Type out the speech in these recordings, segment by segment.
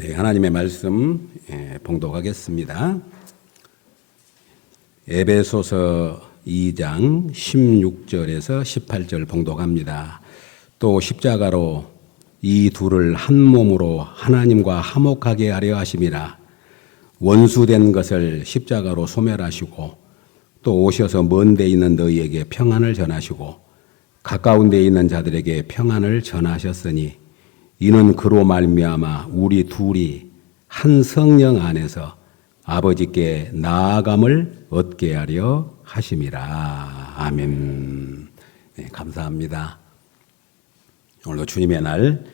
네, 하나님의 말씀 봉독하겠습니다. 에베소서 2장 16절에서 18절 봉독합니다. 또 십자가로 이 둘을 한 몸으로 하나님과 화목하게 하려 하심이라. 원수된 것을 십자가로 소멸하시고 또 오셔서 먼 데 있는 너희에게 평안을 전하시고 가까운 데 있는 자들에게 평안을 전하셨으니 이는 그로 말미암아 우리 둘이 한 성령 안에서 아버지께 나아감을 얻게 하려 하심이라. 아멘. 네, 감사합니다. 오늘도 주님의 날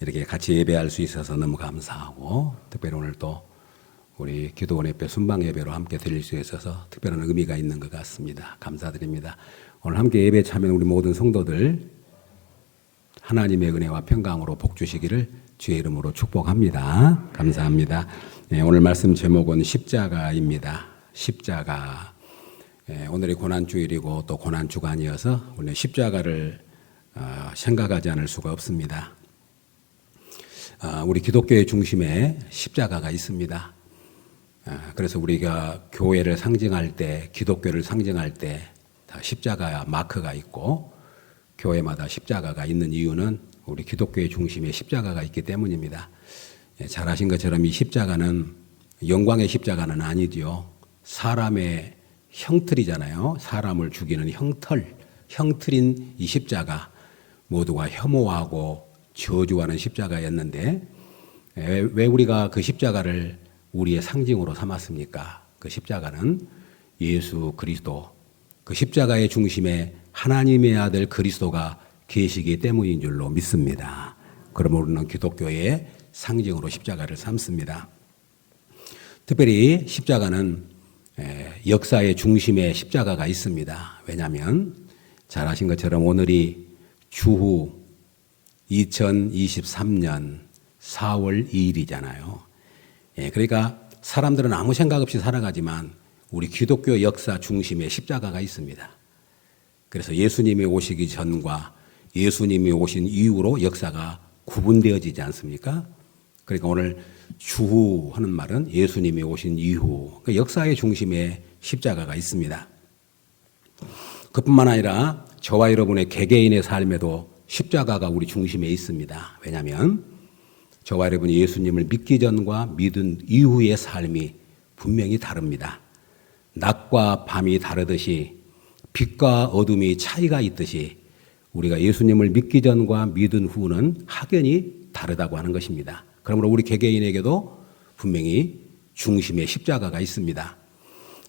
이렇게 같이 예배할 수 있어서 너무 감사하고, 특별히 오늘 또 우리 기도원 예배 순방 예배로 함께 드릴 수 있어서 특별한 의미가 있는 것 같습니다. 감사드립니다. 오늘 함께 예배 참여한 우리 모든 성도들 하나님의 은혜와 평강으로 복 주시기를 주의 이름으로 축복합니다. 감사합니다. 네, 오늘 말씀 제목은 십자가입니다. 십자가. 오늘이 고난주일이고 또 고난주간이어서 오늘 십자가를 생각하지 않을 수가 없습니다. 우리 기독교의 중심에 십자가가 있습니다. 그래서 우리가 교회를 상징할 때, 기독교를 상징할 때 다 십자가 마크가 있고, 교회마다 십자가가 있는 이유는 우리 기독교의 중심에 십자가가 있기 때문입니다. 잘 아신 것처럼 이 십자가는 영광의 십자가는 아니지요. 사람의 형틀이잖아요. 사람을 죽이는 형틀인 이 십자가, 모두가 혐오하고 저주하는 십자가였는데 왜 우리가 그 십자가를 우리의 상징으로 삼았습니까? 그 십자가는 예수 그리스도, 그 십자가의 중심에 하나님의 아들 그리스도가 계시기 때문인 줄로 믿습니다. 그러므로 우리는 기독교의 상징으로 십자가를 삼습니다. 특별히 십자가는 역사의 중심에 십자가가 있습니다. 왜냐하면 잘 아신 것처럼 오늘이 주후 2023년 4월 2일이잖아요. 그러니까 사람들은 아무 생각 없이 살아가지만 우리 기독교 역사 중심에 십자가가 있습니다. 그래서 예수님이 오시기 전과 예수님이 오신 이후로 역사가 구분되어지지 않습니까? 그러니까 오늘 주후 하는 말은 예수님이 오신 이후, 그 역사의 중심에 십자가가 있습니다. 그뿐만 아니라 저와 여러분의 개개인의 삶에도 십자가가 우리 중심에 있습니다. 왜냐하면 저와 여러분이 예수님을 믿기 전과 믿은 이후의 삶이 분명히 다릅니다. 낮과 밤이 다르듯이 빛과 어둠이 차이가 있듯이 우리가 예수님을 믿기 전과 믿은 후는 확연히 다르다고 하는 것입니다. 그러므로 우리 개개인에게도 분명히 중심에 십자가가 있습니다.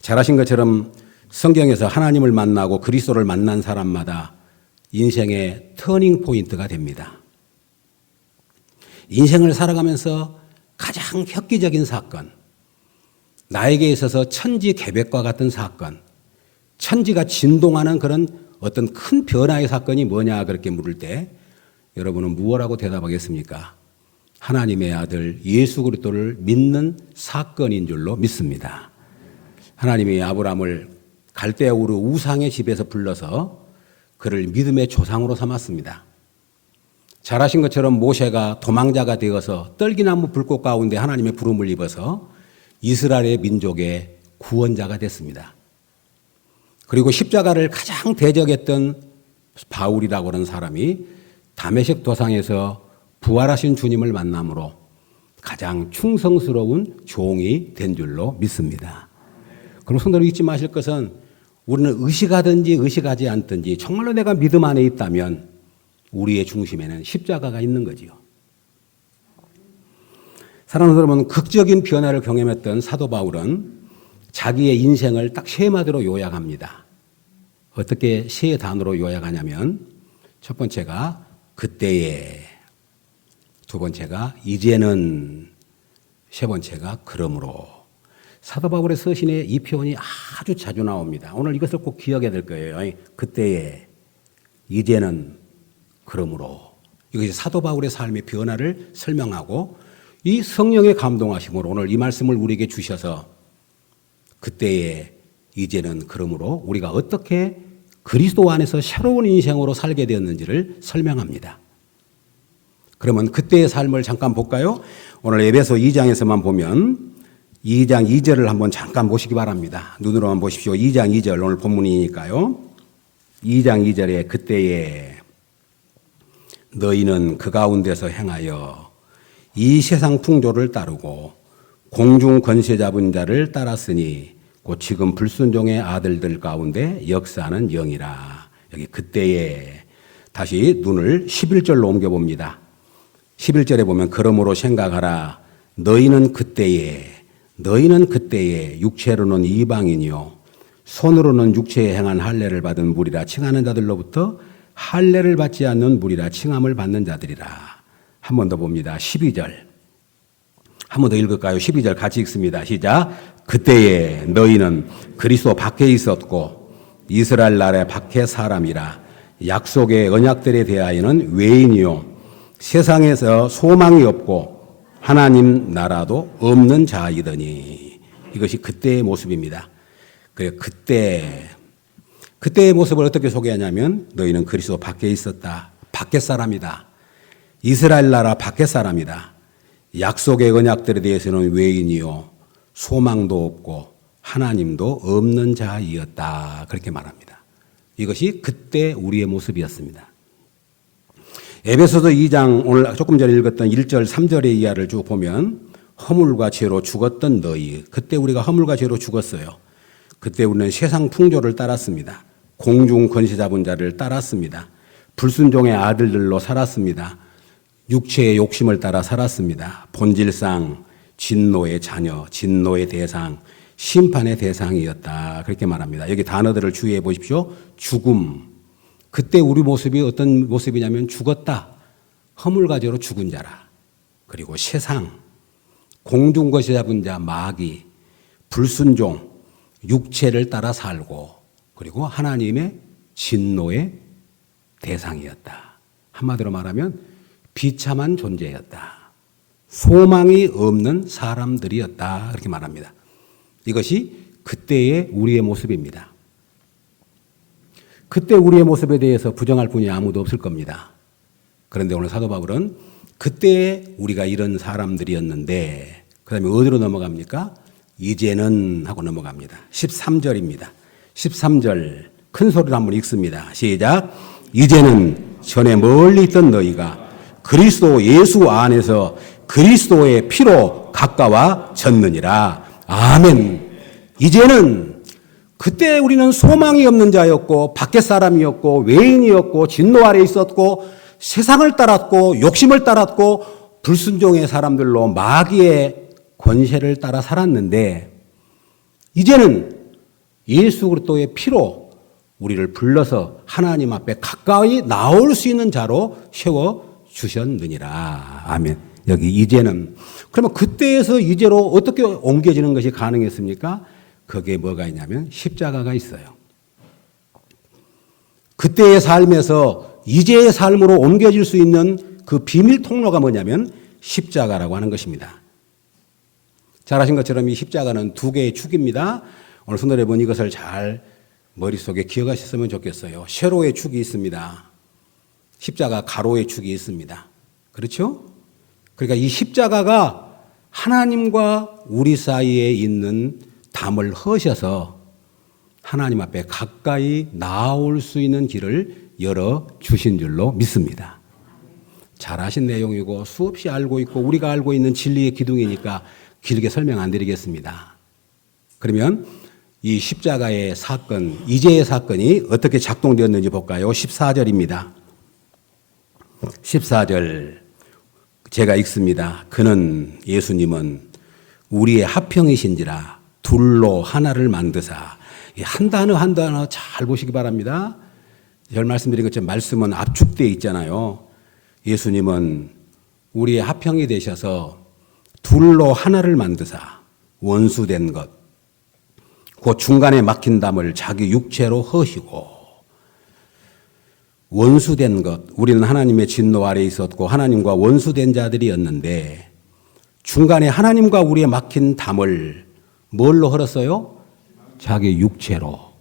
잘 아신 것처럼 성경에서 하나님을 만나고 그리스도를 만난 사람마다 인생의 터닝 포인트가 됩니다. 인생을 살아가면서 가장 획기적인 사건, 나에게 있어서 천지개벽과 같은 사건, 천지가 진동하는 그런 어떤 큰 변화의 사건이 뭐냐 그렇게 물을 때 여러분은 무엇라고 대답하겠습니까? 하나님의 아들 예수 그리스도를 믿는 사건인 줄로 믿습니다. 하나님이 아브라함을 갈대아 우르 우상의 집에서 불러서 그를 믿음의 조상으로 삼았습니다. 잘 아신 것처럼 모세가 도망자가 되어서 떨기나무 불꽃 가운데 하나님의 부름을 입어서 이스라엘의 민족의 구원자가 됐습니다. 그리고 십자가를 가장 대적했던 바울이라고 하는 사람이 다메섹 도상에서 부활하신 주님을 만남으로 가장 충성스러운 종이 된 줄로 믿습니다. 그럼 성도를 잊지 마실 것은 우리는 의식하든지 의식하지 않든지 정말로 내가 믿음 안에 있다면 우리의 중심에는 십자가가 있는 거지요. 사랑하는 여러분, 극적인 변화를 경험했던 사도 바울은 자기의 인생을 딱 세 마디로 요약합니다. 어떻게 세 단어로 요약하냐면 첫 번째가 그때에, 두 번째가 이제는, 세 번째가 그러므로. 사도 바울의 서신에 이 표현이 아주 자주 나옵니다. 오늘 이것을 꼭 기억해야 될 거예요. 그때에, 이제는, 그러므로. 이것이 사도 바울의 삶의 변화를 설명하고 이 성령의 감동하심으로 오늘 이 말씀을 우리에게 주셔서 그때에 이제는 그러므로 우리가 어떻게 그리스도 안에서 새로운 인생으로 살게 되었는지를 설명합니다. 그러면 그때의 삶을 잠깐 볼까요? 오늘 에베소 2장에서만 보면 2장 2절을 한번 잠깐 보시기 바랍니다. 눈으로만 보십시오. 2장 2절 오늘 본문이니까요. 2장 2절에 그때에 너희는 그 가운데서 행하여 이 세상 풍조를 따르고 공중 권세 잡은 자를 따랐으니 곧 지금 불순종의 아들들 가운데 역사하는 영이라. 여기 그때에 다시 눈을 11절로 옮겨봅니다. 11절에 보면 그러므로 생각하라. 너희는 그때에 육체로는 이방인이요 손으로는 육체에 행한 할례를 받은 무리라 칭하는 자들로부터 할례를 받지 않는 무리라 칭함을 받는 자들이라. 한 번 더 봅니다. 12절. 한 번 더 읽을까요? 12절 같이 읽습니다. 시작. 그때에 너희는 그리스도 밖에 있었고 이스라엘 나라의 밖에 사람이라 약속의 언약들에 대하여는 외인이요 세상에서 소망이 없고 하나님 나라도 없는 자이더니. 이것이 그때의 모습입니다. 그때의 모습을 어떻게 소개하냐면 너희는 그리스도 밖에 있었다. 밖에 사람이다. 이스라엘 나라 밖에 사람이다. 약속의 언약들에 대해서는 외인이요 소망도 없고 하나님도 없는 자이었다. 그렇게 말합니다. 이것이 그때 우리의 모습이었습니다. 에베소서 2장 오늘 조금 전에 읽었던 1절 3절의 이하를 쭉 보면 허물과 죄로 죽었던 너희. 그때 우리가 허물과 죄로 죽었어요. 그때 우리는 세상 풍조를 따랐습니다. 공중 권세 잡은 자를 따랐습니다. 불순종의 아들들로 살았습니다. 육체의 욕심을 따라 살았습니다. 본질상 진노의 자녀, 진노의 대상, 심판의 대상이었다. 그렇게 말합니다. 여기 단어들을 주의해 보십시오. 죽음. 그때 우리 모습이 어떤 모습이냐면 죽었다. 허물과 죄로 죽은 자라. 그리고 세상, 공중 권세 잡은 자, 마귀, 불순종, 육체를 따라 살고 그리고 하나님의 진노의 대상이었다. 한마디로 말하면 비참한 존재였다. 소망이 없는 사람들이었다. 그렇게 말합니다. 이것이 그때의 우리의 모습입니다. 그때 우리의 모습에 대해서 부정할 분이 아무도 없을 겁니다. 그런데 오늘 사도 바울은 그때 우리가 이런 사람들이었는데 그 다음에 어디로 넘어갑니까? 이제는 하고 넘어갑니다. 13절입니다. 13절 큰 소리로 한번 읽습니다. 시작. 이제는 전에 멀리 있던 너희가 그리스도 예수 안에서 그리스도의 피로 가까워졌느니라. 아멘. 이제는 그때 우리는 소망이 없는 자였고 밖에 사람이었고 외인이었고 진노 아래 있었고 세상을 따랐고 욕심을 따랐고 불순종의 사람들로 마귀의 권세를 따라 살았는데 이제는 예수 그리스도의 피로 우리를 불러서 하나님 앞에 가까이 나올 수 있는 자로 세워주셨느니라. 아멘. 여기 이제는. 그러면 그때에서 이제로 어떻게 옮겨지는 것이 가능했습니까? 거기에 뭐가 있냐면 십자가가 있어요. 그때의 삶에서 이제의 삶으로 옮겨질 수 있는 그 비밀 통로가 뭐냐면 십자가라고 하는 것입니다. 잘 아신 것처럼 이 십자가는 두 개의 축입니다. 오늘 손들에 본 이것을 잘 머릿속에 기억하셨으면 좋겠어요. 세로의 축이 있습니다. 십자가 가로의 축이 있습니다. 그렇죠? 그러니까 이 십자가가 하나님과 우리 사이에 있는 담을 허셔서 하나님 앞에 가까이 나올 수 있는 길을 열어주신 줄로 믿습니다. 잘 아신 내용이고 수없이 알고 있고 우리가 알고 있는 진리의 기둥이니까 길게 설명 안 드리겠습니다. 그러면 이 십자가의 사건, 이제의 사건이 어떻게 작동되었는지 볼까요? 14절입니다. 14절 제가 읽습니다. 그는 예수님은 우리의 합형이신지라 둘로 하나를 만드사. 한 단어 한 단어 잘 보시기 바랍니다. 절 말씀드린 것처럼 말씀은 압축되어 있잖아요. 예수님은 우리의 합형이 되셔서 둘로 하나를 만드사 원수된 것, 그 중간에 막힌 담을 자기 육체로 허시고 원수된 것, 우리는 하나님의 진노 아래 있었고 하나님과 원수된 자들이었는데 중간에 하나님과 우리의 막힌 담을 뭘로 헐었어요? 자기 육체로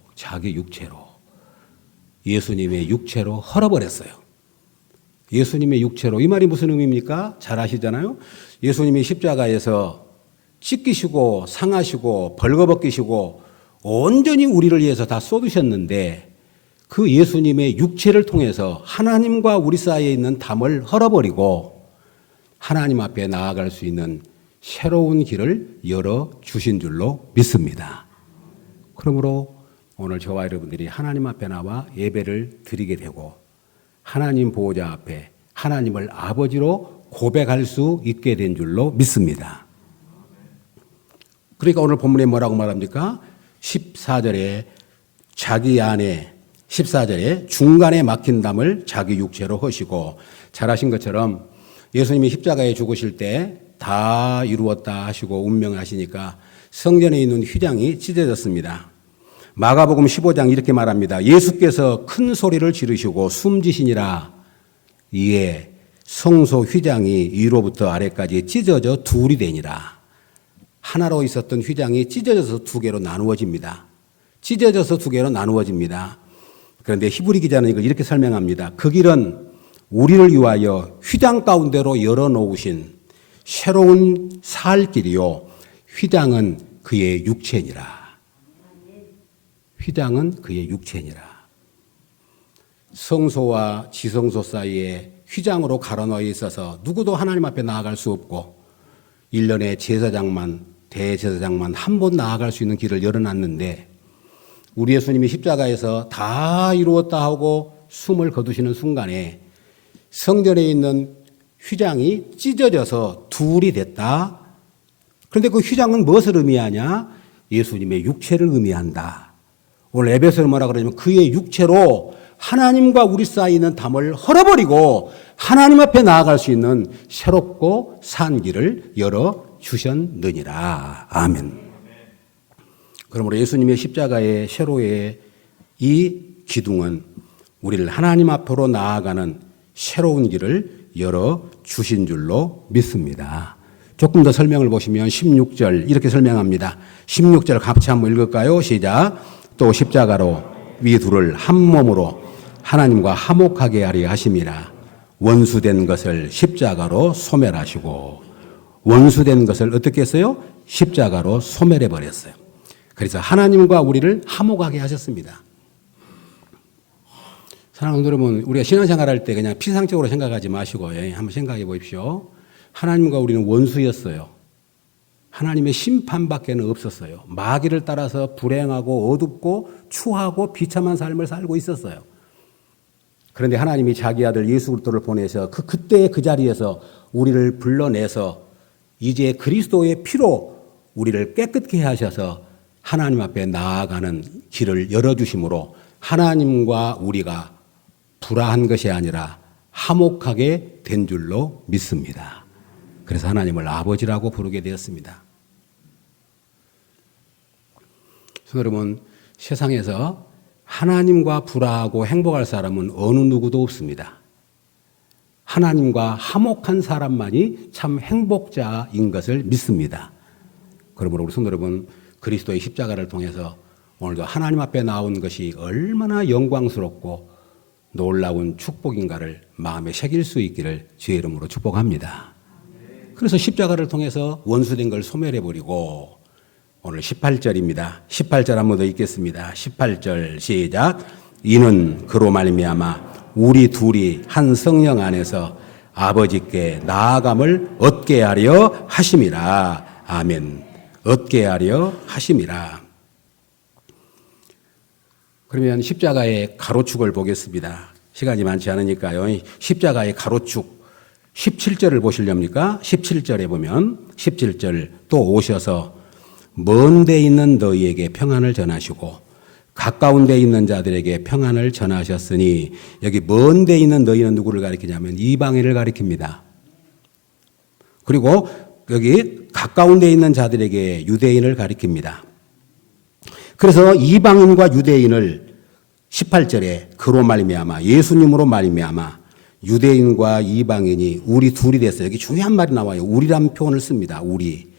예수님의 육체로 헐어버렸어요. 예수님의 육체로. 이 말이 무슨 의미입니까? 잘 아시잖아요. 예수님이 십자가에서 찢기시고 상하시고 벌거벗기시고 온전히 우리를 위해서 다 쏟으셨는데 그 예수님의 육체를 통해서 하나님과 우리 사이에 있는 담을 헐어버리고 하나님 앞에 나아갈 수 있는 새로운 길을 열어주신 줄로 믿습니다. 그러므로 오늘 저와 여러분들이 하나님 앞에 나와 예배를 드리게 되고 하나님 보호자 앞에 하나님을 아버지로 고백할 수 있게 된 줄로 믿습니다. 그러니까 오늘 본문에 뭐라고 말합니까? 14절에 자기 안에 14절에 중간에 막힌 담을 자기 육체로 허시고 잘 아신 것처럼 예수님이 십자가에 죽으실 때 다 이루었다 하시고 운명하시니까 성전에 있는 휘장이 찢어졌습니다. 마가복음 15장 이렇게 말합니다. 예수께서 큰 소리를 지르시고 숨지시니라. 이에 성소 휘장이 위로부터 아래까지 찢어져 둘이 되니라. 하나로 있었던 휘장이 찢어져서 두 개로 나누어집니다. 찢어져서 두 개로 나누어집니다. 그런데 히브리 기자는 이걸 이렇게 설명합니다. 그 길은 우리를 위하여 휘장 가운데로 열어놓으신 새로운 살 길이요. 휘장은 그의 육체니라. 휘장은 그의 육체니라. 성소와 지성소 사이에 휘장으로 가로놓여 있어서 누구도 하나님 앞에 나아갈 수 없고 1년에 제사장만 대제사장만 한 번 나아갈 수 있는 길을 열어놨는데 우리 예수님이 십자가에서 다 이루었다 하고 숨을 거두시는 순간에 성전에 있는 휘장이 찢어져서 둘이 됐다. 그런데 그 휘장은 무엇을 의미하냐? 예수님의 육체를 의미한다. 오늘 에베소는 뭐라 그러냐면 그의 육체로 하나님과 우리 사이에 있는 담을 헐어버리고 하나님 앞에 나아갈 수 있는 새롭고 산 길을 열어주셨느니라. 아멘. 그러므로 예수님의 십자가의 세로의 이 기둥은 우리를 하나님 앞으로 나아가는 새로운 길을 열어주신 줄로 믿습니다. 조금 더 설명을 보시면 16절 이렇게 설명합니다. 16절 같이 한번 읽을까요? 시작. 또 십자가로 위 둘을 한 몸으로 하나님과 화목하게 하려 하심이라. 원수된 것을 십자가로 소멸하시고 원수된 것을 어떻게 했어요? 십자가로 소멸해 버렸어요. 그래서 하나님과 우리를 화목하게 하셨습니다. 사랑하는 여러분, 우리가 신앙생활할 때 그냥 피상적으로 생각하지 마시고 한번 생각해 보십시오. 하나님과 우리는 원수였어요. 하나님의 심판밖에는 없었어요. 마귀를 따라서 불행하고 어둡고 추하고 비참한 삶을 살고 있었어요. 그런데 하나님이 자기 아들 예수 그리스도를 보내서 그때 그 자리에서 우리를 불러내서 이제 그리스도의 피로 우리를 깨끗게 하셔서 하나님 앞에 나아가는 길을 열어주심으로 하나님과 우리가 불화한 것이 아니라 화목하게 된 줄로 믿습니다. 그래서 하나님을 아버지라고 부르게 되었습니다. 여러분, 세상에서 하나님과 불화하고 행복할 사람은 어느 누구도 없습니다. 하나님과 화목한 사람만이 참 행복자인 것을 믿습니다. 그러므로 우리 성도 여러분, 그리스도의 십자가를 통해서 오늘도 하나님 앞에 나온 것이 얼마나 영광스럽고 놀라운 축복인가를 마음에 새길 수 있기를 주의 이름으로 축복합니다. 그래서 십자가를 통해서 원수된 걸 소멸해버리고 오늘 18절입니다. 18절 한 번 더 읽겠습니다. 18절 시작. 이는 그로 말미암아 우리 둘이 한 성령 안에서 아버지께 나아감을 얻게 하려 하심이라. 아멘. 얻게 하려 하심이라. 그러면 십자가의 가로축을 보겠습니다. 시간이 많지 않으니까요. 십자가의 가로축 17절을 보시렵니까? 17절에 보면 17절 또 오셔서 먼 데 있는 너희에게 평안을 전하시고 가까운 데 있는 자들에게 평안을 전하셨으니 여기 먼 데 있는 너희는 누구를 가리키냐면 이방인을 가리킵니다. 그리고 여기 가까운 데 있는 자들에게 유대인을 가리킵니다. 그래서 이방인과 유대인을 18절에 그로 말미암아 예수님으로 말미암아 유대인과 이방인이 우리 둘이 됐어요. 여기 중요한 말이 나와요. 우리란 표현을 씁니다. 우리.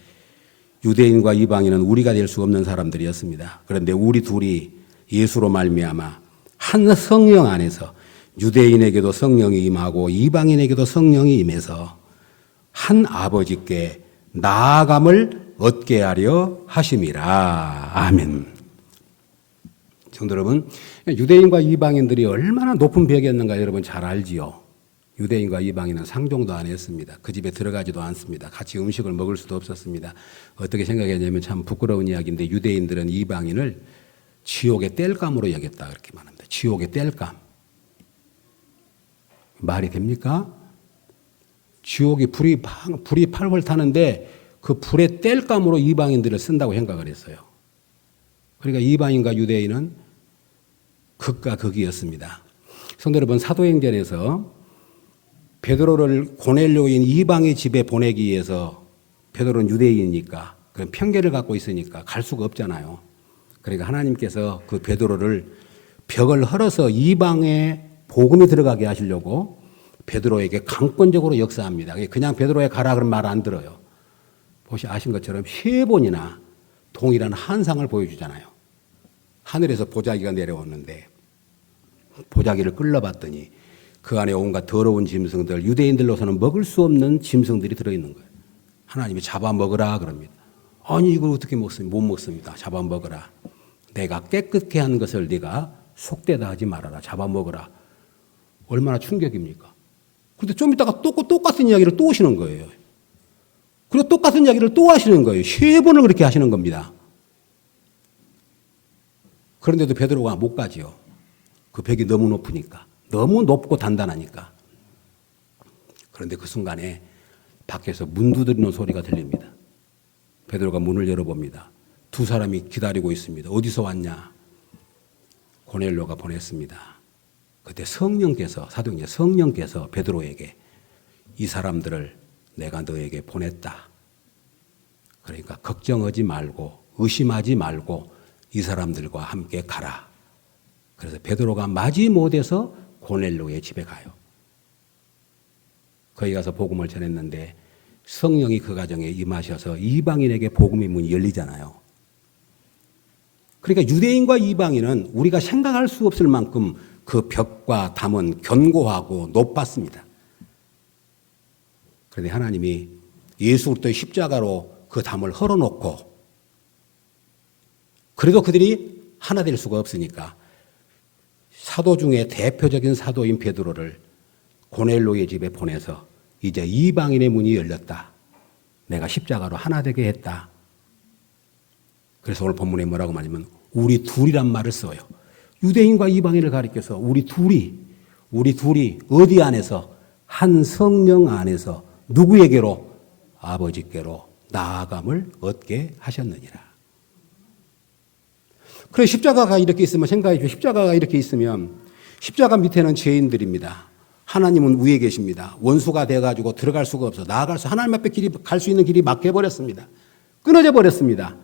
유대인과 이방인은 우리가 될 수 없는 사람들이었습니다. 그런데 우리 둘이 예수로 말미암아 한 성령 안에서 유대인에게도 성령이 임하고 이방인에게도 성령이 임해서 한 아버지께 나아감을 얻게 하려 하심이라. 아멘. 성도 여러분, 유대인과 이방인들이 얼마나 높은 벽이었는가 여러분 잘 알지요. 유대인과 이방인은 상종도 안 했습니다. 그 집에 들어가지도 않습니다. 같이 음식을 먹을 수도 없었습니다. 어떻게 생각했냐면 참 부끄러운 이야기인데 유대인들은 이방인을 지옥의 땔감으로 여겼다 그렇게 말합니다. 지옥의 땔감. 말이 됩니까? 지옥이 불이 팔팔 타는데 그 불의 땔감으로 이방인들을 쓴다고 생각을 했어요. 그러니까 이방인과 유대인은 극과 극이었습니다. 성도 여러분, 사도행전에서 베드로를 고넬료인 이방의 집에 보내기 위해서 베드로는 유대인이니까 그런 편견을 갖고 있으니까 갈 수가 없잖아요. 그러니까 하나님께서 그 베드로를 벽을 헐어서 이방에 복음이 들어가게 하시려고 베드로에게 강권적으로 역사합니다. 그냥 베드로에 가라 그런 말 안 들어요. 혹시 아신 것처럼 3번이나 동일한 환상을 보여주잖아요. 하늘에서 보자기가 내려오는데 보자기를 끌러봤더니 그 안에 온갖 더러운 짐승들, 유대인들로서는 먹을 수 없는 짐승들이 들어있는 거예요. 하나님이 잡아먹으라 그럽니다. 아니 이걸 어떻게 먹습니까? 못 먹습니다. 잡아먹으라. 내가 깨끗게 한 것을 네가 속되다 하지 말아라. 잡아먹으라. 얼마나 충격입니까? 그런데 좀 이따가 똑같은 이야기를 또 하시는 거예요. 그리고 똑같은 이야기를 또 하시는 거예요. 3번을 그렇게 하시는 겁니다. 그런데도 베드로가 못 가지요. 그 벽이 너무 높으니까. 너무 높고 단단하니까. 그런데 그 순간에 밖에서 문 두드리는 소리가 들립니다. 베드로가 문을 열어봅니다. 2 사람이 기다리고 있습니다. 어디서 왔냐? 고넬료가 보냈습니다. 그때 성령께서 베드로에게 이 사람들을 내가 너에게 보냈다. 그러니까 걱정하지 말고 의심하지 말고 이 사람들과 함께 가라. 그래서 베드로가 마지못해서 고넬료의 집에 가요. 거기 가서 복음을 전했는데 성령이 그 가정에 임하셔서 이방인에게 복음의 문이 열리잖아요. 그러니까 유대인과 이방인은 우리가 생각할 수 없을 만큼 그 벽과 담은 견고하고 높았습니다. 그런데 하나님이 예수 그리스도의 십자가로 그 담을 헐어놓고 그래도 그들이 하나 될 수가 없으니까 사도 중에 대표적인 사도인 베드로를 고넬료의 집에 보내서 이제 이방인의 문이 열렸다. 내가 십자가로 하나 되게 했다. 그래서 오늘 본문에 뭐라고 말하냐면 우리 둘이란 말을 써요. 유대인과 이방인을 가리켜서 우리 둘이 어디 안에서 한 성령 안에서 누구에게로? 아버지께로 나아감을 얻게 하셨느니라. 그래 십자가가 이렇게 있으면 생각해 주세요. 십자가가 이렇게 있으면 십자가 밑에는 죄인들입니다. 하나님은 위에 계십니다. 원수가 돼가지고 들어갈 수가 없어. 나아갈 수 하나님 앞에 갈 수 있는 길이 막혀버렸습니다. 끊어져 버렸습니다.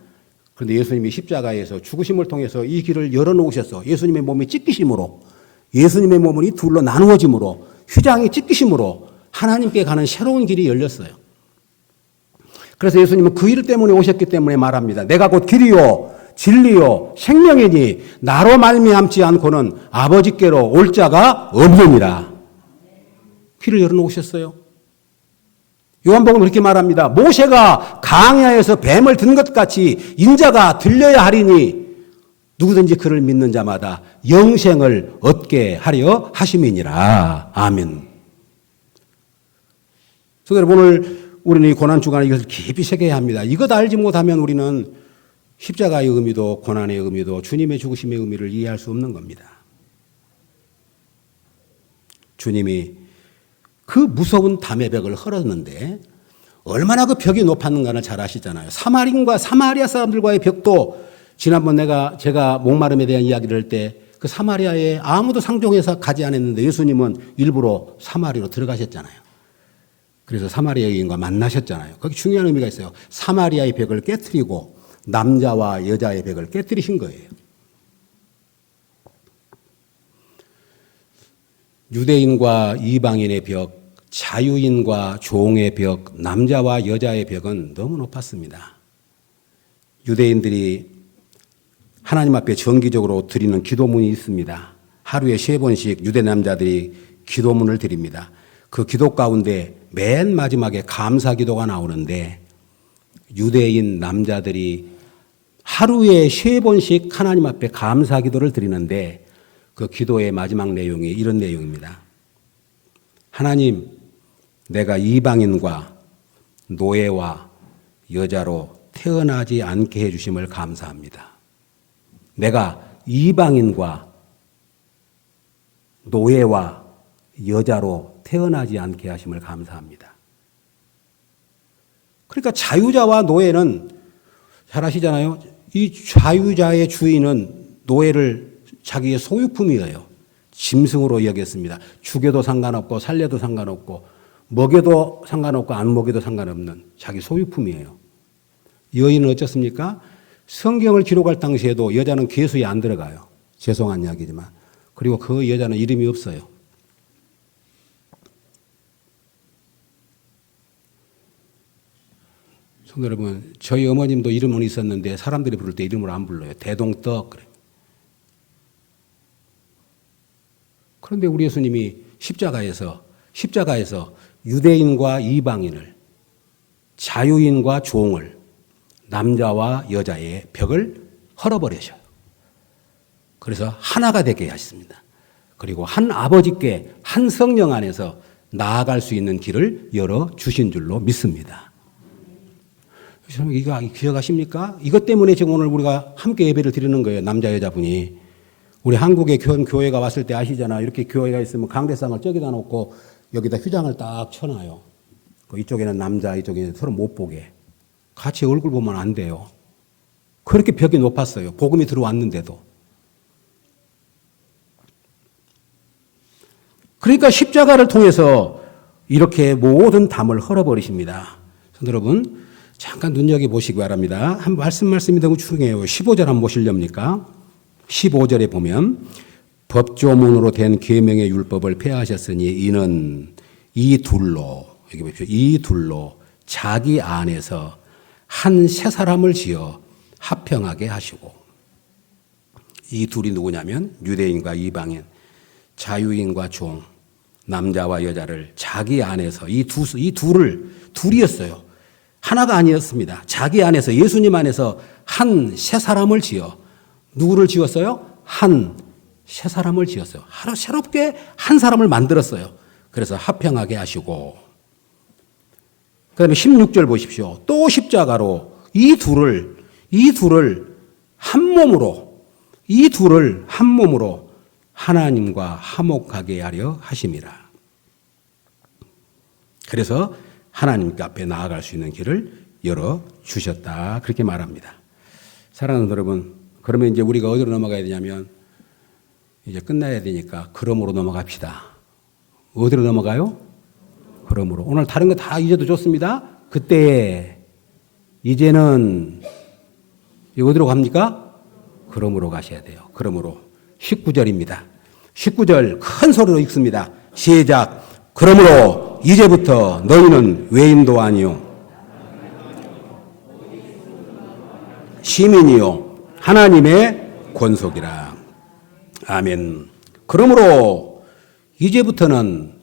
그런데 예수님이 십자가에서 죽으심을 통해서 이 길을 열어놓으셔서 예수님의 몸이 찢기심으로 예수님의 몸은 이 둘로 나누어짐으로 휘장이 찢기심으로 하나님께 가는 새로운 길이 열렸어요. 그래서 예수님은 그 일 때문에 오셨기 때문에 말합니다. 내가 곧 길이요 진리요 생명이니 나로 말미암지 않고는 아버지께로 올 자가 없느니라. 길을 열어놓으셨어요. 요한복음은 그렇게 말합니다. 모세가 광야에서 뱀을 든 것 같이 인자가 들려야 하리니 누구든지 그를 믿는 자마다 영생을 얻게 하려 하심이니라. 아멘. 그래서 여러분 오늘 우리는 이 고난주간에 이것을 깊이 새겨야 합니다. 이것 알지 못하면 우리는 십자가의 의미도 고난의 의미도 주님의 죽으심의 의미를 이해할 수 없는 겁니다. 주님이 그 무서운 담의 벽을 헐었는데 얼마나 그 벽이 높았는가를 잘 아시잖아요. 사마리아 사람들과의 벽도 지난번 제가 목마름에 대한 이야기를 할 때 그 사마리아에 아무도 상종해서 가지 않았는데 예수님은 일부러 사마리아로 들어가셨잖아요. 그래서 사마리아 여인과 만나셨잖아요. 거기 중요한 의미가 있어요. 사마리아의 벽을 깨트리고 남자와 여자의 벽을 깨트리신 거예요. 유대인과 이방인의 벽, 자유인과 종의 벽, 남자와 여자의 벽은 너무 높았습니다. 유대인들이 하나님 앞에 정기적으로 드리는 기도문이 있습니다. 하루에 3번씩 유대 남자들이 기도문을 드립니다. 그 기도 가운데 맨 마지막에 감사 기도가 나오는데 유대인 남자들이 하루에 3번씩 하나님 앞에 감사 기도를 드리는데 그 기도의 마지막 내용이 이런 내용입니다. 하나님, 내가 이방인과 노예와 여자로 태어나지 않게 해주심을 감사합니다. 내가 이방인과 노예와 여자로 태어나지 않게 하심을 감사합니다. 그러니까 자유자와 노예는 잘 아시잖아요. 이 자유자의 주인은 노예를 자기의 소유품이에요. 짐승으로 여겼습니다. 죽여도 상관없고 살려도 상관없고 먹여도 상관없고 안 먹여도 상관없는 자기 소유품이에요. 여인은 어쩌습니까? 성경을 기록할 당시에도 여자는 계수에 안 들어가요. 죄송한 이야기지만. 그리고 그 여자는 이름이 없어요. 성도 여러분, 저희 어머님도 이름은 있었는데 사람들이 부를 때 이름을 안 불러요. 대동떡. 그래요. 그런데 우리 예수님이 십자가에서 유대인과 이방인을, 자유인과 종을, 남자와 여자의 벽을 헐어버리셔요. 그래서 하나가 되게 하셨습니다. 그리고 한 아버지께 한 성령 안에서 나아갈 수 있는 길을 열어주신 줄로 믿습니다. 이거 기억하십니까? 이것 때문에 지금 오늘 우리가 함께 예배를 드리는 거예요. 남자 여자분이. 우리 한국에 교회가 왔을 때 아시잖아. 이렇게 교회가 있으면 강대상을 저기다 놓고 여기다 휘장을 딱 쳐놔요. 이쪽에는 남자, 이쪽에는 서로 못 보게. 같이 얼굴 보면 안 돼요. 그렇게 벽이 높았어요. 복음이 들어왔는데도. 그러니까 십자가를 통해서 이렇게 모든 담을 헐어버리십니다. 여러분, 잠깐 눈여겨보시기 바랍니다. 한 말씀이 너무 중요해요. 15절 한번 보시렵니까? 15절에 보면 법조문으로 된 계명의 율법을 폐하셨으니 이는 이 둘로, 여기 보십시오. 이 둘로 자기 안에서 한 새 사람을 지어 합평하게 하시고, 이 둘이 누구냐면 유대인과 이방인, 자유인과 종, 남자와 여자를 자기 안에서 이 둘이었어요. 하나가 아니었습니다. 자기 안에서, 예수님 안에서 한 새 사람을 지어, 누구를 지었어요? 한 새 사람을 지었어요. 하루 새롭게 한 사람을 만들었어요. 그래서 합평하게 하시고, 그 다음에 16절 보십시오. 또 십자가로 이 둘을 한 몸으로 하나님과 화목하게 하려 하심이라. 그래서 하나님 앞에 나아갈 수 있는 길을 열어주셨다. 그렇게 말합니다. 사랑하는 여러분, 그러면 이제 우리가 어디로 넘어가야 되냐면, 이제 끝나야 되니까 그러므로 넘어갑시다. 어디로 넘어가요? 그러므로. 오늘 다른 거 다 잊어도 좋습니다. 그때 이제는 어디로 갑니까? 그러므로 가셔야 돼요. 그러므로. 19절입니다. 19절 큰 소리로 읽습니다. 시작. 그러므로 이제부터 너희는 외인도 아니요 시민이요 하나님의 권속이라. 아멘. 그러므로 이제부터는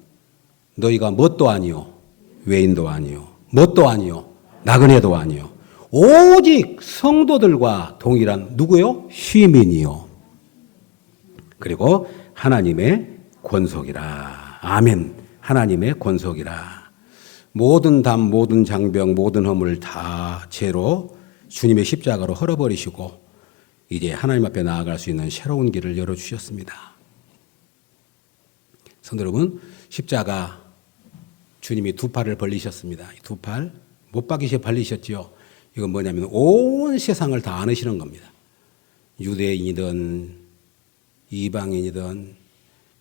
너희가 뭣도 아니요 외인도 아니요 뭣도 아니요 나그네도 아니요 오직 성도들과 동일한 누구요? 시민이요. 그리고 하나님의 권속이라. 아멘. 하나님의 권속이라. 모든 담, 모든 장병, 모든 허물 다 죄로 주님의 십자가로 헐어버리시고 이제 하나님 앞에 나아갈 수 있는 새로운 길을 열어주셨습니다. 성도 여러분, 십자가 주님이 두 팔을 벌리셨습니다. 두 팔 못 박이시에 벌리셨지요. 이건 뭐냐면 온 세상을 다 안으시는 겁니다. 유대인이든 이방인이든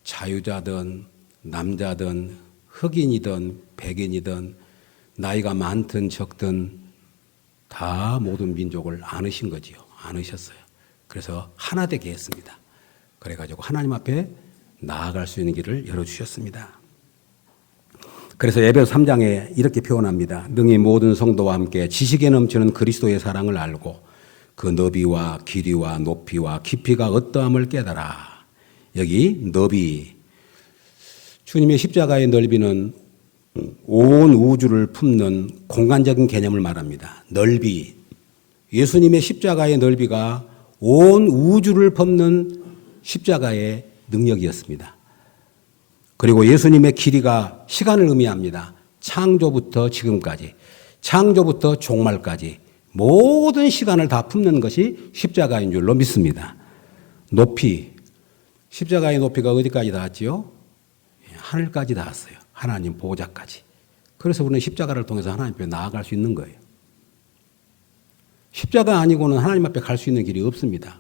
자유자든 남자든 흑인이든 백인이든 나이가 많든 적든 다 모든 민족을 안으신 거지요. 안으셨어요. 그래서 하나 되게 했습니다. 그래가지고 하나님 앞에 나아갈 수 있는 길을 열어주셨습니다. 그래서 에베소 3장에 이렇게 표현합니다. 능히 모든 성도와 함께 지식에 넘치는 그리스도의 사랑을 알고 그 너비와 길이와 높이와 깊이가 어떠함을 깨달아. 여기 너비. 주님의 십자가의 넓이는 온 우주를 품는 공간적인 개념을 말합니다. 넓이. 예수님의 십자가의 넓이가 온 우주를 품는 십자가의 능력이었습니다. 그리고 예수님의 길이가 시간을 의미합니다. 창조부터 지금까지, 창조부터 종말까지 모든 시간을 다 품는 것이 십자가인 줄로 믿습니다. 높이, 십자가의 높이가 어디까지 닿았지요? 하늘까지 닿았어요. 하나님 보호자까지. 그래서 우리는 십자가를 통해서 하나님 앞에 나아갈 수 있는 거예요. 십자가 아니고는 하나님 앞에 갈 수 있는 길이 없습니다.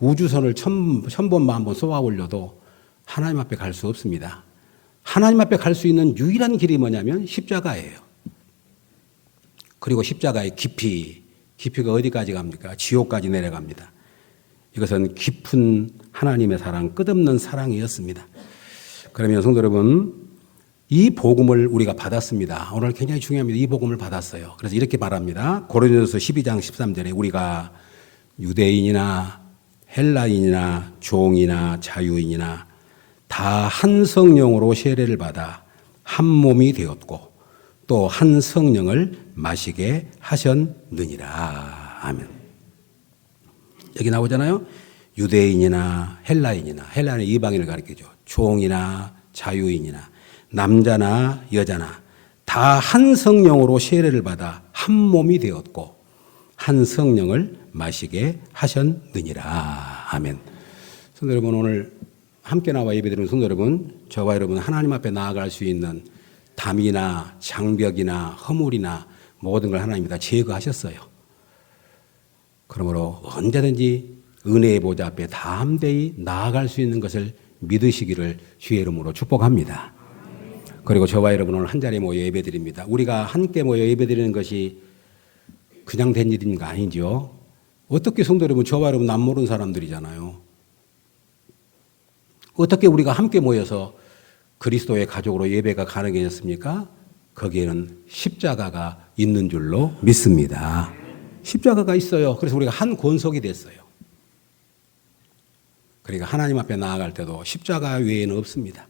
우주선을 천번 만번 쏘아 올려도 하나님 앞에 갈 수 없습니다. 하나님 앞에 갈 수 있는 유일한 길이 뭐냐면 십자가예요. 그리고 십자가의 깊이가 어디까지 갑니까? 지옥까지 내려갑니다. 이것은 깊은 하나님의 사랑, 끝없는 사랑이었습니다. 그러면 성도 여러분, 이 복음을 우리가 받았습니다. 오늘 굉장히 중요합니다. 이 복음을 받았어요. 그래서 이렇게 말합니다. 고린도서 12장 13절에 우리가 유대인이나 헬라인이나 종이나 자유인이나 다 한 성령으로 세례를 받아 한 몸이 되었고 또 한 성령을 마시게 하셨느니라. 아멘. 여기 나오잖아요. 유대인이나 헬라인은 이방인을 가리키죠. 종이나 자유인이나 남자나 여자나 다 한 성령으로 세례를 받아 한 몸이 되었고 한 성령을 마시게 하셨느니라. 아멘. 성도 여러분, 오늘 함께 나와 예배드리는 성도 여러분, 저와 여러분 하나님 앞에 나아갈 수 있는 담이나 장벽이나 허물이나 모든 걸 하나님이 다 제거하셨어요. 그러므로 언제든지 은혜의 보좌 앞에 담대히 나아갈 수 있는 것을 믿으시기를 주의 이름으로 축복합니다. 그리고 저와 여러분 오늘 한 자리에 모여 예배드립니다. 우리가 함께 모여 예배드리는 것이 그냥 된 일인가? 아니죠. 어떻게 성도 여러분, 저와 여러분 남 모르는 사람들이잖아요. 어떻게 우리가 함께 모여서 그리스도의 가족으로 예배가 가능해졌습니까? 거기에는 십자가가 있는 줄로 믿습니다. 십자가가 있어요. 그래서 우리가 한 권속이 됐어요. 그러니까 하나님 앞에 나아갈 때도 십자가 외에는 없습니다.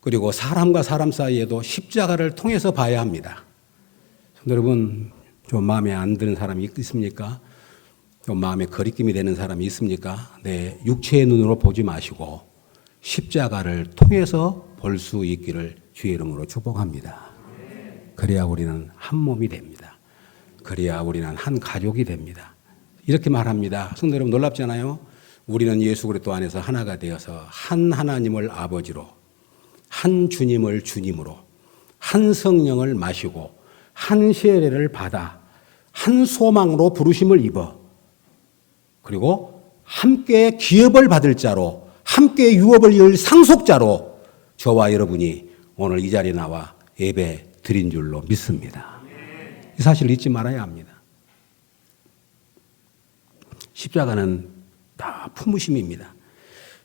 그리고 사람과 사람 사이에도 십자가를 통해서 봐야 합니다. 여러분, 좀 마음에 안 드는 사람이 있습니까? 좀 마음에 거리낌이 되는 사람이 있습니까? 네, 육체의 눈으로 보지 마시고 십자가를 통해서 볼 수 있기를 주의 이름으로 축복합니다. 그래야 우리는 한 몸이 됩니다. 그래야 우리는 한 가족이 됩니다. 이렇게 말합니다. 성도 여러분, 놀랍지 않아요? 우리는 예수 그리스도 안에서 하나가 되어서 한 하나님을 아버지로, 한 주님을 주님으로, 한 성령을 마시고 한 세례를 받아 한 소망으로 부르심을 입어 그리고 함께 기업을 받을 자로, 함께 유업을 이을 상속자로 저와 여러분이 오늘 이 자리에 나와 예배 드린 줄로 믿습니다. 이 사실을 잊지 말아야 합니다. 십자가는 다 품으심입니다.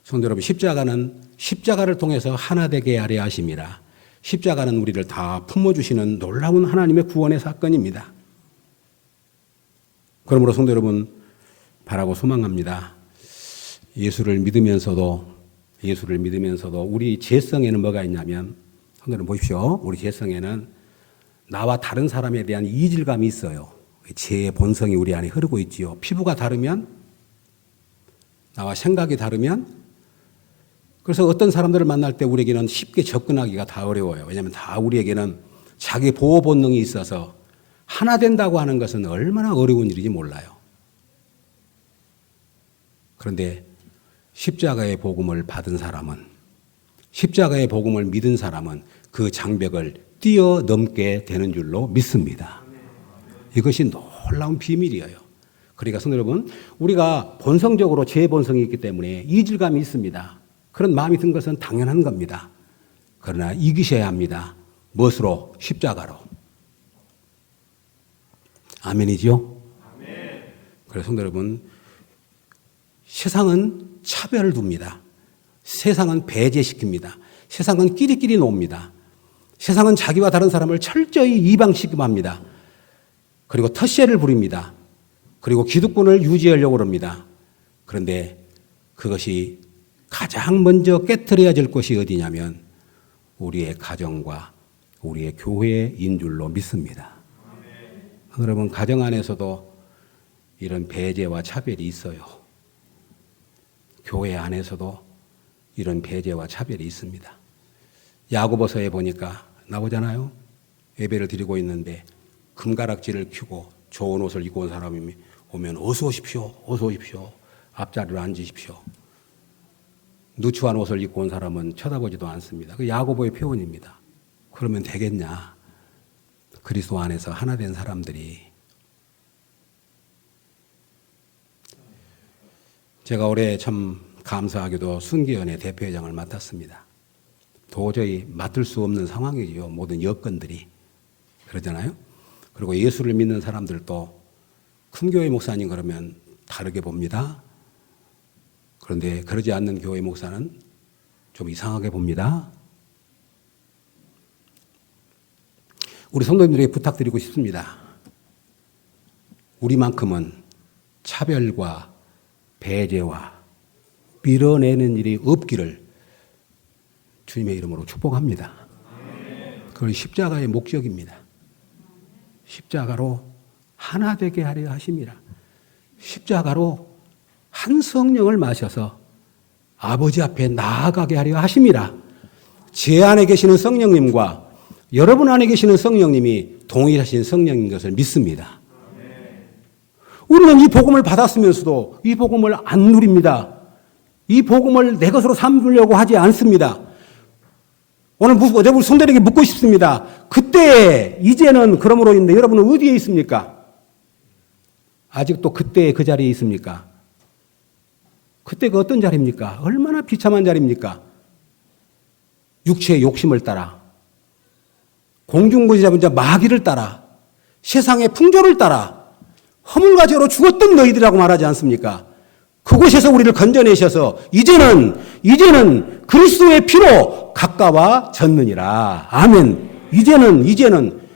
성도 여러분, 십자가를 통해서 하나 되게 하려 하심이라. 십자가는 우리를 다 품어주시는 놀라운 하나님의 구원의 사건입니다. 그러므로 성도 여러분, 바라고 소망합니다. 예수를 믿으면서도 우리 죄성에는 뭐가 있냐면, 성도 여러분 보십시오. 우리 죄성에는 나와 다른 사람에 대한 이질감이 있어요. 죄의 본성이 우리 안에 흐르고 있지요. 피부가 다르면, 나와 생각이 다르면, 그래서 어떤 사람들을 만날 때 우리에게는 쉽게 접근하기가 다 어려워요. 왜냐하면 다 우리에게는 자기 보호 본능이 있어서 하나 된다고 하는 것은 얼마나 어려운 일인지 몰라요. 그런데 십자가의 복음을 받은 사람은, 십자가의 복음을 믿은 사람은 그 장벽을 뛰어넘게 되는 줄로 믿습니다. 이것이 놀라운 비밀이에요. 그러니까 성도 여러분, 우리가 본성적으로 제 본성이 있기 때문에 이질감이 있습니다. 그런 마음이 든 것은 당연한 겁니다. 그러나 이기셔야 합니다. 무엇으로? 십자가로. 아멘이죠? 아멘. 그래서 성도 여러분, 세상은 차별을 둡니다. 세상은 배제시킵니다. 세상은 끼리끼리 놉니다. 세상은 자기와 다른 사람을 철저히 이방시킵합니다. 그리고 텃세를 부립니다. 그리고 기득권을 유지하려고 합니다. 그런데 그것이 가장 먼저 깨트려야 될 것이 어디냐면 우리의 가정과 우리의 교회인 줄로 믿습니다. 여러분, 가정 안에서도 이런 배제와 차별이 있어요. 교회 안에서도 이런 배제와 차별이 있습니다. 야고보서에 보니까 나오잖아요. 예배를 드리고 있는데 금가락지를 켜고 좋은 옷을 입고 온 사람이 오면 어서 오십시오. 어서 오십시오. 앞자리로 앉으십시오. 누추한 옷을 입고 온 사람은 쳐다보지도 않습니다. 그 야고보의 표현입니다. 그러면 되겠냐? 그리스도 안에서 하나 된 사람들이. 제가 올해 참 감사하게도 순기연의 대표회장을 맡았습니다. 도저히 맡을 수 없는 상황이죠. 모든 여건들이. 그러잖아요. 그리고 예수를 믿는 사람들도 큰 교회 목사님 그러면 다르게 봅니다. 그런데 그러지 않는 교회 목사는 좀 이상하게 봅니다. 우리 성도님들에게 부탁드리고 싶습니다. 우리만큼은 차별과 배제와 밀어내는 일이 없기를 주님의 이름으로 축복합니다. 그건 십자가의 목적입니다. 십자가로 하나 되게 하려 하심이라. 십자가로 한 성령을 마셔서 아버지 앞에 나아가게 하려 하심이라. 제 안에 계시는 성령님과 여러분 안에 계시는 성령님이 동일하신 성령인 것을 믿습니다. 우리는 이 복음을 받았으면서도 이 복음을 안 누립니다. 이 복음을 내 것으로 삼으려고 하지 않습니다. 오늘 여러분 성도들에게 묻고 싶습니다. 그때 이제는 그러므로 있는데 여러분은 어디에 있습니까? 아직도 그때 그 자리에 있습니까? 그때가 어떤 자리입니까? 얼마나 비참한 자리입니까? 육체의 욕심을 따라, 공중부지 잡은 자 마귀를 따라, 세상의 풍조를 따라 허물과제로 죽었던 너희들이라고 말하지 않습니까? 그곳에서 우리를 건져내셔서 이제는 그리스도의 피로 가까워졌느니라. 아멘. 이제는.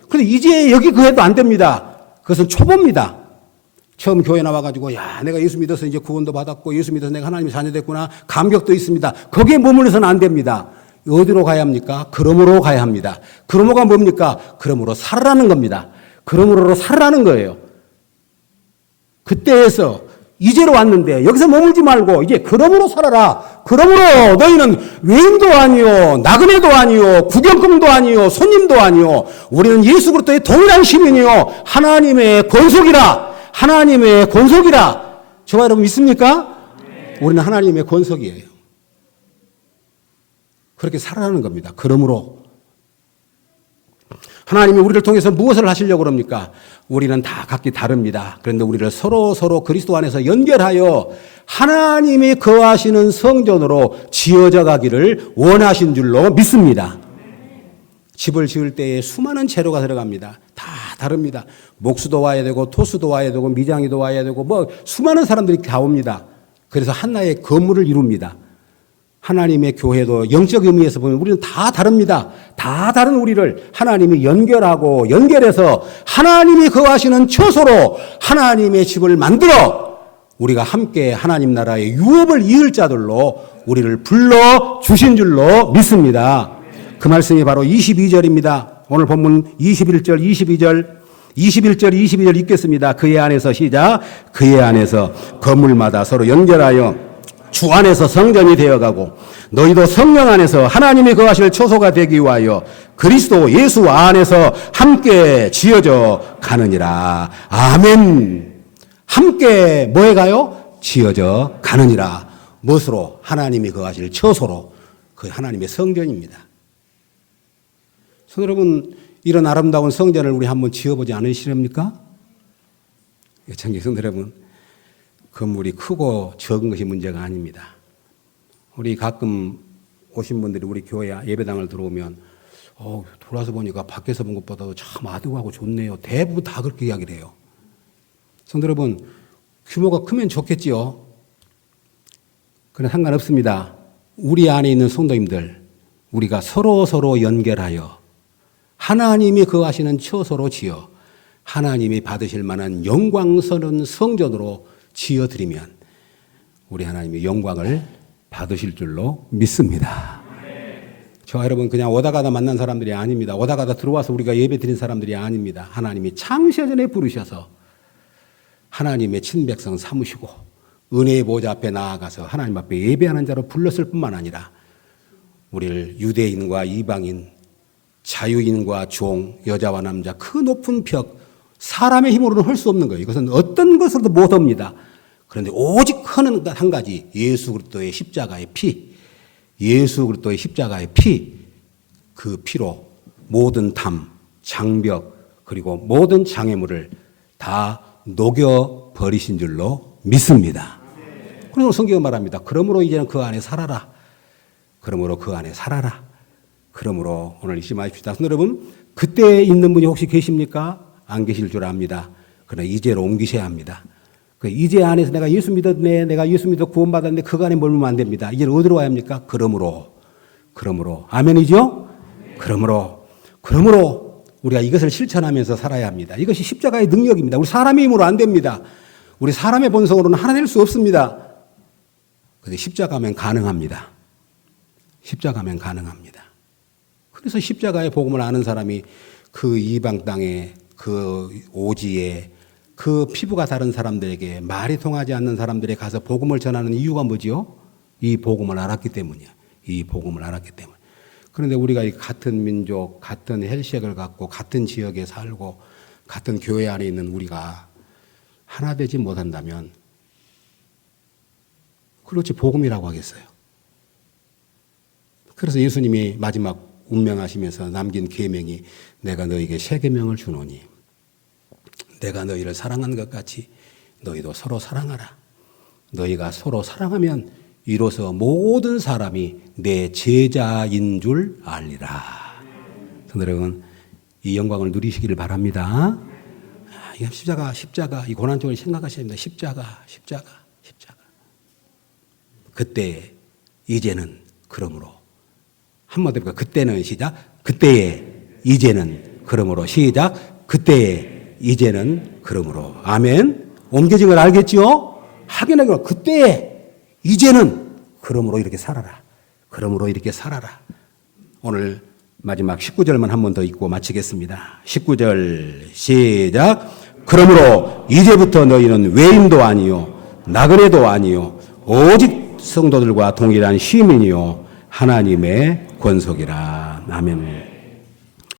그런데 이제 여기 그 해도 안 됩니다. 그것은 초보입니다. 처음 교회 나와가지고 내가 예수 믿어서 이제 구원도 받았고 예수 믿어서 내가 하나님의 자녀 됐구나. 감격도 있습니다. 거기에 머물러서는 안 됩니다. 어디로 가야 합니까? 그러므로 가야 합니다. 그러므로가 뭡니까? 그러므로 살아라는 겁니다. 그러므로 살아라는 거예요. 그때에서 이제로 왔는데 여기서 머물지 말고 이제 그러므로 살아라. 그러므로 너희는 외인도 아니요 나그네도 아니요 구경꾼도 아니요 손님도 아니요 우리는 예수 그리스도의 동일한 시민이요 하나님의 권속이라. 하나님의 권속이라. 저와 여러분 믿습니까? 우리는 하나님의 권속이에요. 그렇게 살아가는 겁니다. 그러므로 하나님이 우리를 통해서 무엇을 하시려고 그럽니까? 우리는 다 각기 다릅니다. 그런데 우리를 서로 그리스도 안에서 연결하여 하나님이 거하시는 성전으로 지어져 가기를 원하신 줄로 믿습니다. 집을 지을 때에 수많은 재료가 들어갑니다. 다 다릅니다. 목수도 와야 되고 토수도 와야 되고 미장이도 와야 되고 수많은 사람들이 다 옵니다. 그래서 하나의 건물을 이룹니다. 하나님의 교회도 영적 의미에서 보면 우리는 다 다릅니다. 다 다른 우리를 하나님이 연결해서 하나님이 거하시는 처소로 하나님의 집을 만들어 우리가 함께 하나님 나라의 유업을 이을 자들로 우리를 불러주신 줄로 믿습니다. 그 말씀이 바로 22절입니다. 오늘 본문 21절, 22절 읽겠습니다. 그의 안에서 시작. 그의 안에서 건물마다 서로 연결하여 주 안에서 성전이 되어가고 너희도 성령 안에서 하나님이 거하실 초소가 되기 위하여 그리스도 예수 안에서 함께 지어져 가느니라. 아멘. 함께 뭐에 가요? 지어져 가느니라. 무엇으로? 하나님이 거하실 초소로. 그 하나님의 성전입니다. 성도 여러분, 이런 아름다운 성전을 우리 한번 지어보지 않으시렵니까? 청기 성도 여러분, 건물이 크고 적은 것이 문제가 아닙니다. 우리 가끔 오신 분들이 우리 교회 예배당을 들어오면 돌아서 보니까 밖에서 본 것보다도 참 아득하고 좋네요. 대부분 다 그렇게 이야기를 해요. 성도 여러분, 규모가 크면 좋겠지요. 그러나 상관없습니다. 우리 안에 있는 성도님들, 우리가 서로 연결하여 하나님이 거하시는 처소로 지어 하나님이 받으실 만한 영광스러운 성전으로 지어드리면 우리 하나님의 영광을 받으실 줄로 믿습니다. 저와 여러분 그냥 오다 가다 만난 사람들이 아닙니다. 오다 가다 들어와서 우리가 예배 드린 사람들이 아닙니다. 하나님이 창세전에 부르셔서 하나님의 친백성 삼으시고 은혜의 보좌 앞에 나아가서 하나님 앞에 예배하는 자로 불렀을 뿐만 아니라 우리를 유대인과 이방인, 자유인과 종, 여자와 남자 그 높은 벽, 사람의 힘으로는 할 수 없는 거예요. 이것은 어떤 것으로도 못 합니다. 그런데 오직 하는 한 가지, 예수 그리스도의 십자가의 피, 예수 그리스도의 십자가의 피, 그 피로 모든 담, 장벽 그리고 모든 장애물을 다 녹여 버리신 줄로 믿습니다. 그래서 성경은 말합니다. 그러므로 이제는 그 안에 살아라. 그러므로 그 안에 살아라. 그러므로 오늘 잊지 마십시다. 여러분, 그때 있는 분이 혹시 계십니까? 안 계실 줄 압니다. 그러나 이제로 옮기셔야 합니다. 그 이제 안에서 내가 예수 믿었네, 내가 예수 믿어 구원받았는데 그 안에 머물면 안 됩니다. 이제 어디로 와야 합니까? 그러므로 아멘이죠? 그러므로 우리가 이것을 실천하면서 살아야 합니다. 이것이 십자가의 능력입니다. 우리 사람의 힘으로 안 됩니다. 우리 사람의 본성으로는 하나 될 수 없습니다. 그런데 십자가면 가능합니다. 십자가면 가능합니다. 그래서 십자가의 복음을 아는 사람이 그 이방 땅에, 그 오지에, 그 피부가 다른 사람들에게, 말이 통하지 않는 사람들에 가서 복음을 전하는 이유가 뭐지요? 이 복음을 알았기 때문이야. 이 복음을 알았기 때문에. 그런데 우리가 이 같은 민족, 같은 헬식을 갖고, 같은 지역에 살고, 같은 교회 안에 있는 우리가 하나 되지 못한다면, 그렇지 복음이라고 하겠어요. 그래서 예수님이 마지막 운명하시면서 남긴 계명이 내가 너에게 새 계명을 주노니 내가 너희를 사랑한 것 같이 너희도 서로 사랑하라. 너희가 서로 사랑하면 이로써 모든 사람이 내 제자인 줄 알리라. 여러분 이 영광을 누리시기를 바랍니다. 이 십자가 이 고난적을 생각하셔야 됩니다. 십자가. 그때 이제는 그러므로 한마디로 그때는 시작. 그때에 이제는 그러므로 시작. 그때에 이제는 그러므로. 아멘. 옮겨진 걸 알겠죠? 확인하고 그때에 이제는 그러므로 이렇게 살아라. 그러므로 이렇게 살아라. 오늘 마지막 19절만 한 번 더 읽고 마치겠습니다. 19절 시작. 그러므로 이제부터 너희는 외인도 아니요 나그네도 아니요 오직 성도들과 동일한 시민이요 하나님의 권속이라. 아멘.